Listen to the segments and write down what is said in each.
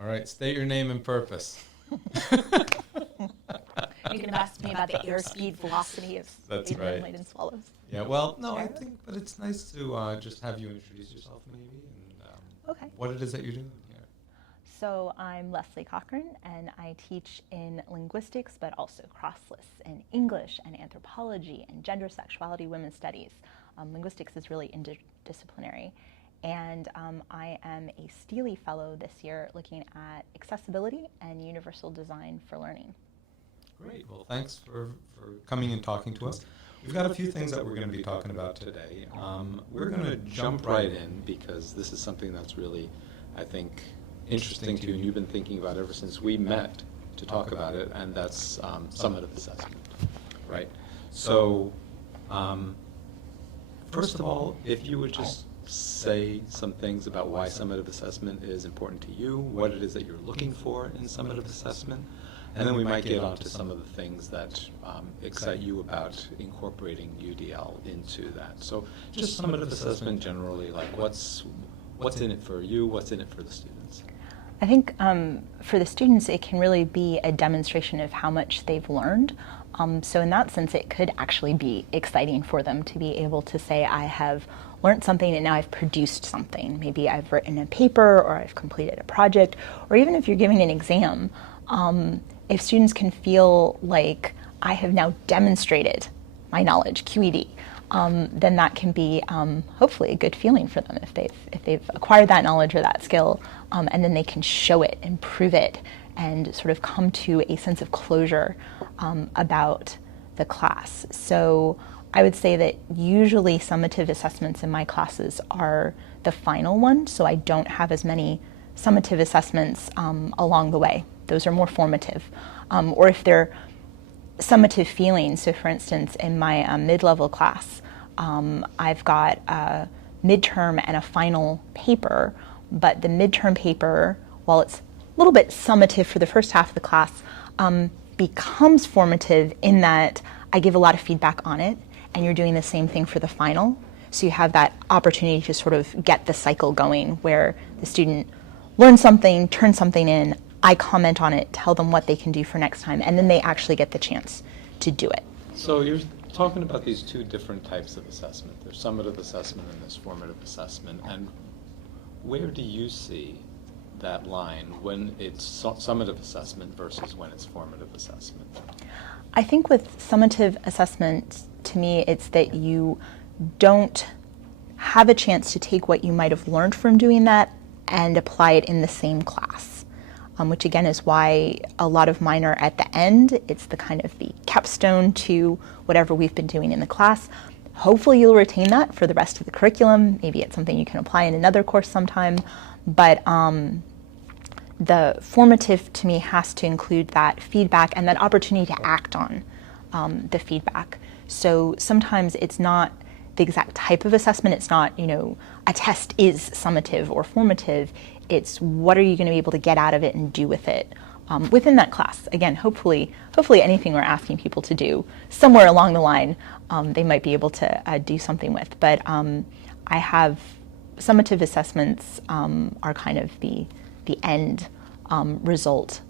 All right, state your name and purpose. You can ask me about the airspeed velocity of That's Aiden right. and Layden swallows. Yeah, well, no, I think, but it's nice to just have you introduce yourself maybe and Okay. what it is that you're doing here. So I'm Leslie Cochrane, and I teach in linguistics, but also crossless in English and anthropology and gender, sexuality, women's studies. Linguistics is really interdisciplinary. And I am a STLI Fellow this year looking at accessibility and universal design for learning. Great. Well, thanks for coming and talking to us. We've got a few things that we're going to be talking about today. We're going to jump right in because this is something that's really, I think, interesting to you, and you've been thinking about ever since we met to talk about it, and that's summative assessment, right? So, first of all, if you would just say some things about why summative assessment is important to you, what it is that you're looking for in summative assessment, and then we might get on to some of the things that excite you about incorporating UDL into that. So just summative assessment generally, like what's in it for you, what's in it for the students? I think for the students, it can really be a demonstration of how much they've learned. So in that sense, it could actually be exciting for them to be able to say, I have learned something and now I've produced something. Maybe I've written a paper or I've completed a project, or even if you're giving an exam, if students can feel like I have now demonstrated my knowledge, QED, then that can be hopefully a good feeling for them if they've acquired that knowledge or that skill, and then they can show it and prove it and sort of come to a sense of closure about the class. So I would say that usually summative assessments in my classes are the final one, so I don't have as many summative assessments along the way. Those are more formative. Or if they're summative feelings, so for instance, in my mid-level class, I've got a midterm and a final paper, but the midterm paper, while it's a little bit summative for the first half of the class, becomes formative in that I give a lot of feedback on it, and you're doing the same thing for the final. So you have that opportunity to sort of get the cycle going where the student learns something, turns something in, I comment on it, tell them what they can do for next time, and then they actually get the chance to do it. So you're talking about these two different types of assessment. There's summative assessment and there's formative assessment. And where do you see that line when it's summative assessment versus when it's formative assessment? I think with summative assessment, to me, it's that you don't have a chance to take what you might have learned from doing that and apply it in the same class, which again is why a lot of mine are at the end. It's the kind of the capstone to whatever we've been doing in the class. Hopefully you'll retain that for the rest of the curriculum. Maybe it's something you can apply in another course sometime, but the formative to me has to include that feedback and that opportunity to act on the feedback. So sometimes it's not the exact type of assessment. It's not, a test is summative or formative. It's what are you going to be able to get out of it and do with it within that class. Again, hopefully anything we're asking people to do, somewhere along the line, they might be able to do something with. But I have summative assessments are kind of the end result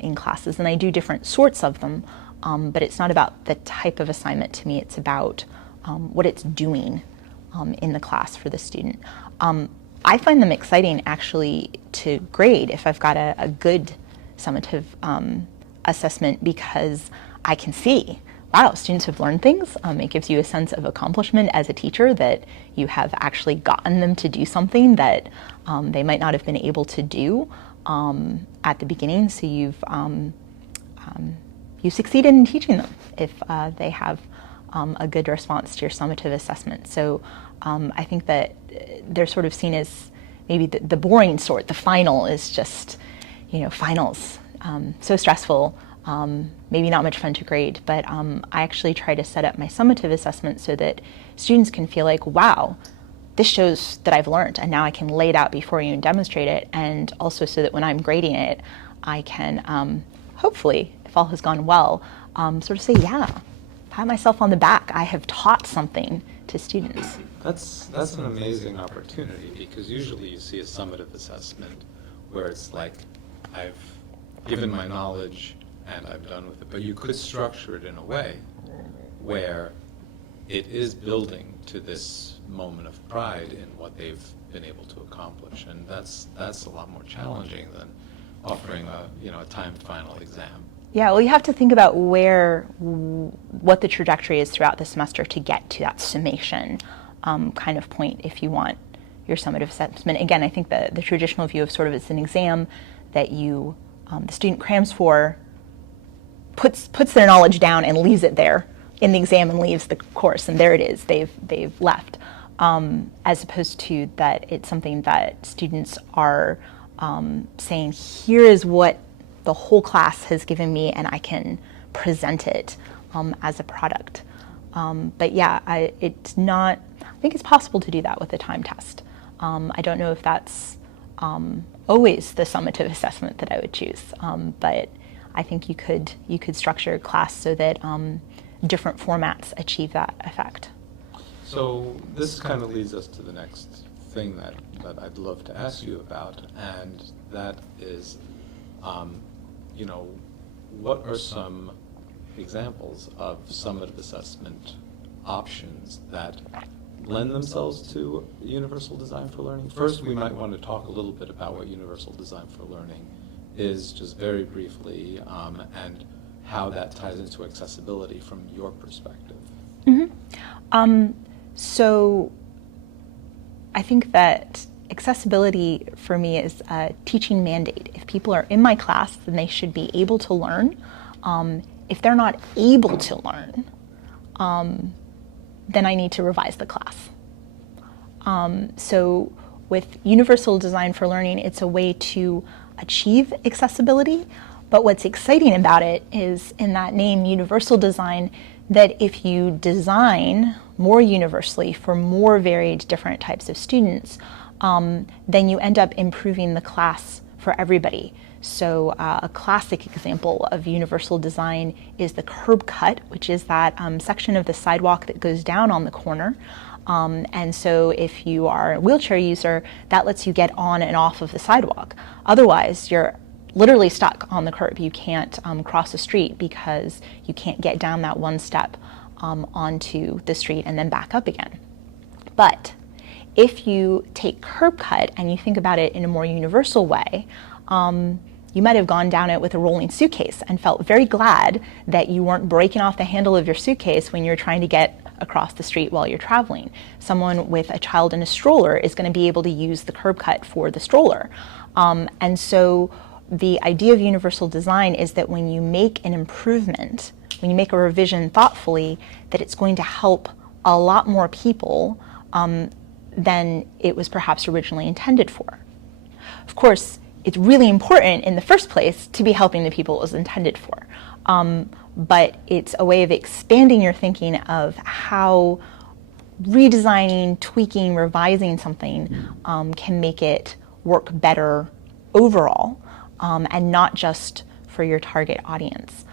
in classes. And I do different sorts of them, but it's not about the type of assignment to me. It's about what it's doing in the class for the student. I find them exciting actually to grade if I've got a good summative assessment because I can see, wow, students have learned things. It gives you a sense of accomplishment as a teacher that you have actually gotten them to do something that they might not have been able to do at the beginning. So you succeeded in teaching them if they have a good response to your summative assessment. So I think that they're sort of seen as maybe the boring sort. The final is just, finals, so stressful, maybe not much fun to grade. But I actually try to set up my summative assessment so that students can feel like, wow, this shows that I've learned, and now I can lay it out before you and demonstrate it, and also so that when I'm grading it, I can hopefully, if all has gone well, sort of say, yeah, pat myself on the back. I have taught something to students. That's an amazing opportunity because usually you see a summative assessment where it's like I've given my knowledge and I'm done with it. But you could structure it in a way where it is building to this moment of pride in what they've been able to accomplish, and that's a lot more challenging than offering a timed final exam. Yeah, well, you have to think about what the trajectory is throughout the semester to get to that summation kind of point if you want your summative assessment. Again, I think the traditional view of sort of it's an exam that the student crams for, puts their knowledge down and leaves it there in the exam and leaves the course, and there it is, they've left, as opposed to that it's something that students are saying, here is what the whole class has given me and I can present it as a product. But yeah, I think it's possible to do that with a time test. I don't know if that's always the summative assessment that I would choose, but I think you could structure a class so that different formats achieve that effect. So this kind of leads us to the next thing that I'd love to ask you about, and that is, what are some examples of summative assessment options that lend themselves to universal design for learning? First, we might want to talk a little bit about what universal design for learning is, just very briefly, and how that ties into accessibility from your perspective. Mm-hmm. So I think that accessibility for me is a teaching mandate. If people are in my class, then they should be able to learn. If they're not able to learn, then I need to revise the class. So with universal design for learning, it's a way to achieve accessibility. But what's exciting about it is in that name, universal design, that if you design more universally for more varied different types of students, then you end up improving the class for everybody. So a classic example of universal design is the curb cut, which is that section of the sidewalk that goes down on the corner. And so if you are a wheelchair user, that lets you get on and off of the sidewalk. Otherwise, you're literally stuck on the curb. You can't cross the street because you can't get down that one step onto the street and then back up again. But if you take curb cut and you think about it in a more universal way, you might have gone down it with a rolling suitcase and felt very glad that you weren't breaking off the handle of your suitcase when you're trying to get across the street while you're traveling. Someone with a child in a stroller is going to be able to use the curb cut for the stroller. And so the idea of universal design is that when you make an improvement, when you make a revision thoughtfully, that it's going to help a lot more people than it was perhaps originally intended for. Of course, it's really important in the first place to be helping the people it was intended for. But it's a way of expanding your thinking of how redesigning, tweaking, revising something can make it work better overall, and not just for your target audience.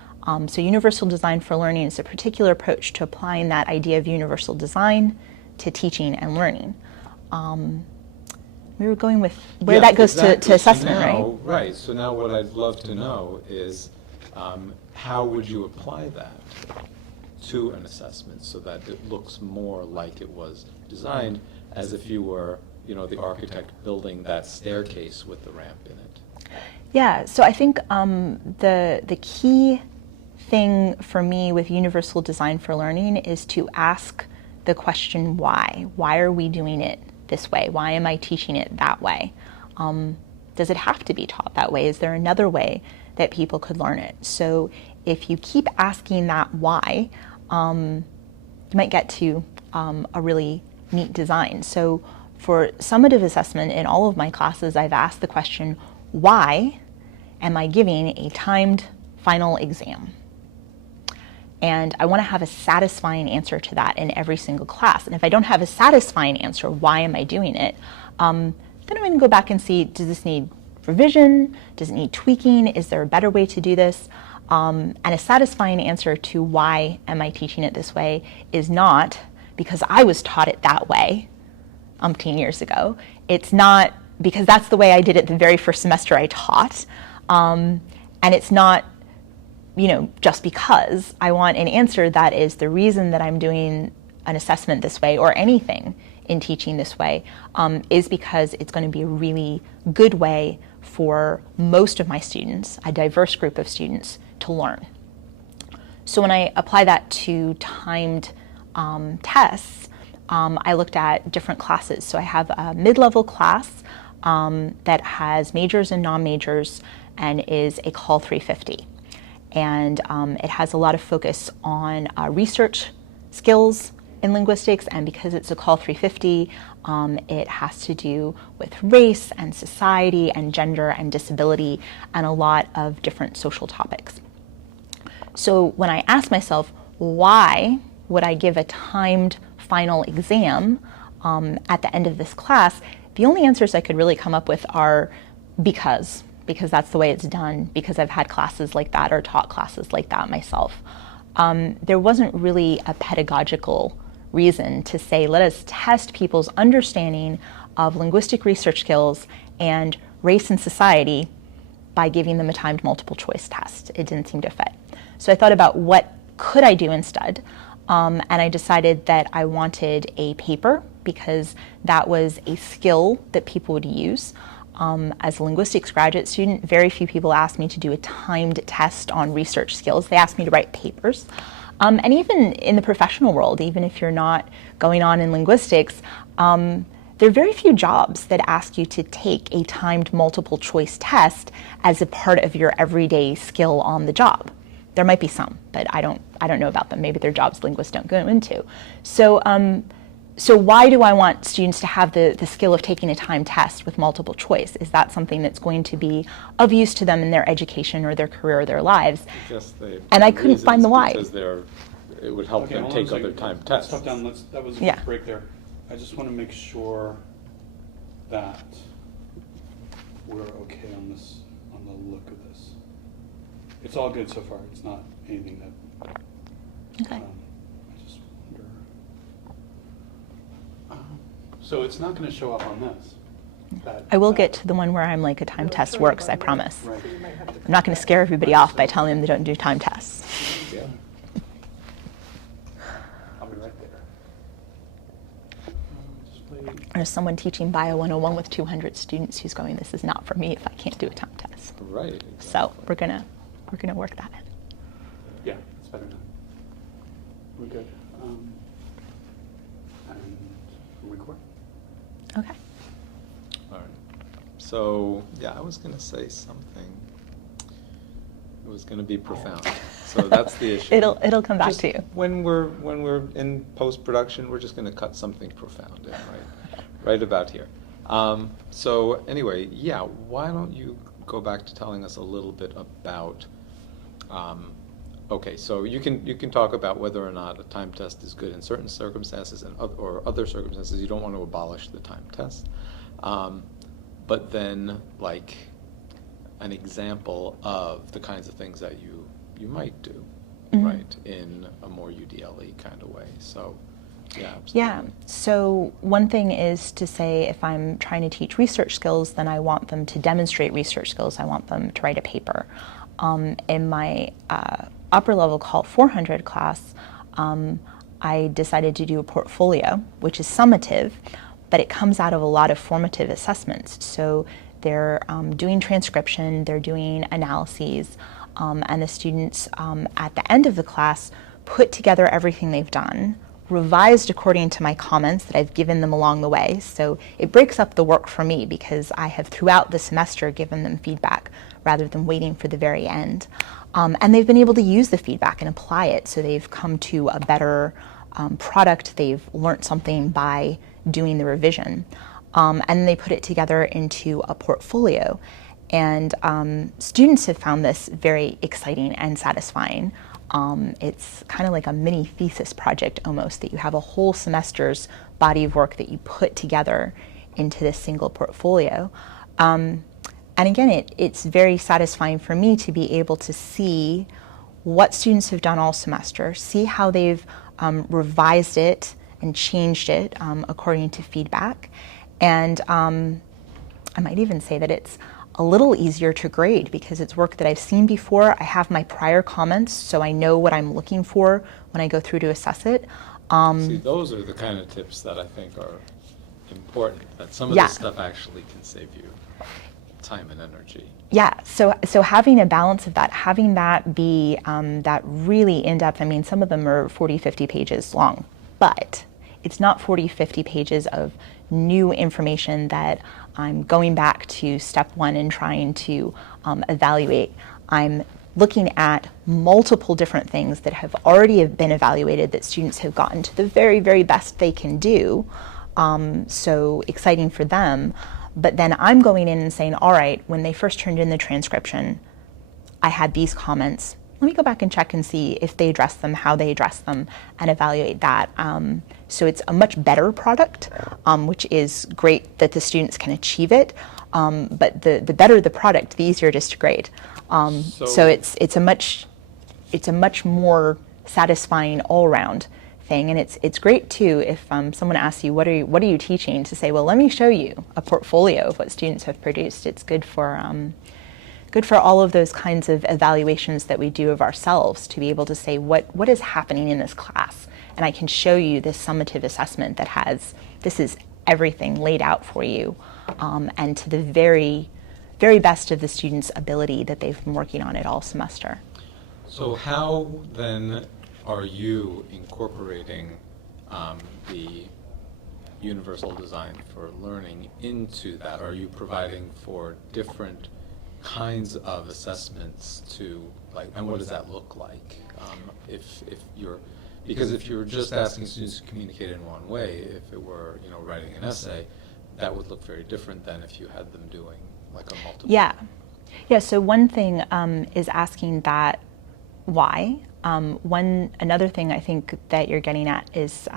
So universal design for learning is a particular approach to applying that idea of universal design to teaching and learning. We were going with where that goes to assessment, so right? Right. So now what I'd love to know is how would you apply that to an assessment so that it looks more like it was designed as if you were, the architect building that staircase with the ramp in it? Yeah, so I think the key thing for me with universal design for learning is to ask the question why. Why are we doing it this way? Why am I teaching it that way? Does it have to be taught that way? Is there another way that people could learn it? So if you keep asking that why, you might get to a really neat design. So for summative assessment in all of my classes, I've asked the question, why am I giving a timed final exam? And I want to have a satisfying answer to that in every single class. And if I don't have a satisfying answer, why am I doing it? Then I'm going to go back and see, does this need revision? Does it need tweaking? Is there a better way to do this? And a satisfying answer to why am I teaching it this way is not because I was taught it that way umpteen years ago. It's not because that's the way I did it the very first semester I taught. And it's not, just because. I want an answer that is the reason that I'm doing an assessment this way, or anything in teaching this way, is because it's going to be a really good way for most of my students, a diverse group of students, to learn. So when I apply that to timed tests, I looked at different classes. So I have a mid-level class that has majors and non-majors and is a Call 350. And it has a lot of focus on research skills in linguistics, and because it's a Call 350, it has to do with race and society and gender and disability and a lot of different social topics. So when I asked myself, why would I give a timed final exam at the end of this class, the only answers I could really come up with are because that's the way it's done, because I've had classes like that or taught classes like that myself. There wasn't really a pedagogical reason to say, let us test people's understanding of linguistic research skills and race and society by giving them a timed multiple choice test. It didn't seem to fit. So I thought about what could I do instead, and I decided that I wanted a paper because that was a skill that people would use. As a linguistics graduate student, very few people asked me to do a timed test on research skills. They asked me to write papers. And even in the professional world, even if you're not going on in linguistics, there are very few jobs that ask you to take a timed multiple choice test as a part of your everyday skill on the job. There might be some, but I don't know about them. Maybe they're jobs linguists don't go into. So why do I want students to have the skill of taking a timed test with multiple choice? Is that something that's going to be of use to them in their education or their career or their lives? And I couldn't find the why. Because it would help them take other timed tests. Stop down. That was a break there. I just want to make sure that we're okay on this, on the look of this. It's all good so far. It's not anything that. Okay. I just wonder. So it's not going to show up on this. I will get to the one where I'm like a time test works, I promise. Right. I'm not going to scare everybody off by telling them they don't do time tests. Yeah. I'll be right there. There's someone teaching Bio 101 with 200 students who's going, this is not for me if I can't do a time test. Right. Exactly. So we're gonna work that in. Yeah, it's better now. We're good. And record. Okay. All right. So, yeah, I was going to say something. It was going to be profound. So that's the issue. It'll come back Just to you. When we're in post-production, we're just going to cut something profound in, right about here. So anyway, yeah, why don't you go back to telling us a little bit about, okay, so you can talk about whether or not a time test is good in certain circumstances or other circumstances. You don't want to abolish the time test. But then, like, an example of the kinds of things that you might do, Mm-hmm. right, in a more UDLE kind of way. So, yeah, absolutely. Yeah, so one thing is to say if I'm trying to teach research skills, then I want them to demonstrate research skills. I want them to write a paper. In my upper level Call 400 class, I decided to do a portfolio, which is summative, but it comes out of a lot of formative assessments. So they're doing transcription, they're doing analyses, and the students at the end of the class put together everything they've done, revised according to my comments that I've given them along the way. So it breaks up the work for me because I have throughout the semester given them feedback rather than waiting for the very end. And they've been able to use the feedback and apply it, so they've come to a better product. They've learned something by doing the revision. And they put it together into a portfolio. And students have found this very exciting and satisfying. It's kind of like a mini thesis project almost, that you have a whole semester's body of work that you put together into this single portfolio. And again, it's very satisfying for me to be able to see what students have done all semester, see how they've revised it and changed it according to feedback. And I might even say that it's a little easier to grade because it's work that I've seen before. I have my prior comments, so I know what I'm looking for when I go through to assess it. See, those are the kind of tips that I think are important, that some of Yeah. this stuff actually can save you time and energy. Yeah, so having a balance of that, having that be that really in-depth, I mean, some of them are 40, 50 pages long, but it's not 40, 50 pages of new information that I'm going back to step one and trying to evaluate. I'm looking at multiple different things that have already been evaluated that students have gotten to the very, very best they can do. So exciting for them. But then I'm going in and saying, all right, when they first turned in the transcription, I had these comments. Let me go back and check and see if they address them, how they address them, and evaluate that. So it's a much better product, which is great that the students can achieve it. But the better the product, the easier it is to grade. So it's a much more satisfying all-round thing, and it's great too if someone asks you what are you teaching, to say, well, let me show you a portfolio of what students have produced. It's good for all of those kinds of evaluations that we do of ourselves, to be able to say what is happening in this class, and I can show you this summative assessment this is everything laid out for you, and to the very, very best of the students' ability that they've been working on it all semester. So how then are you incorporating the universal design for learning into that? Are you providing for different kinds of assessments and what does that look like? Because if you're just asking students to communicate in one way, if it were, writing an essay, that would look very different than if you had them doing like a multiple. Yeah. So one thing is asking that why. Another thing I think that you're getting at is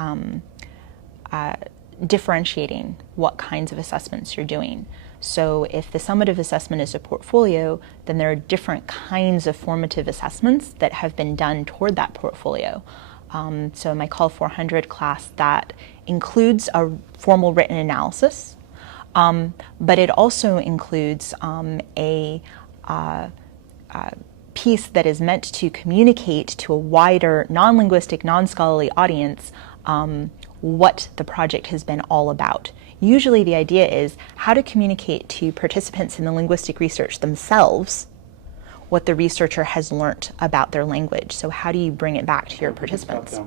differentiating what kinds of assessments you're doing. So if the summative assessment is a portfolio, then there are different kinds of formative assessments that have been done toward that portfolio. So in my Call 400 class, that includes a formal written analysis, but it also includes a piece that is meant to communicate to a wider non-linguistic, non-scholarly audience what the project has been all about. Usually the idea is how to communicate to participants in the linguistic research themselves what the researcher has learnt about their language. So how do you bring it back to your participants?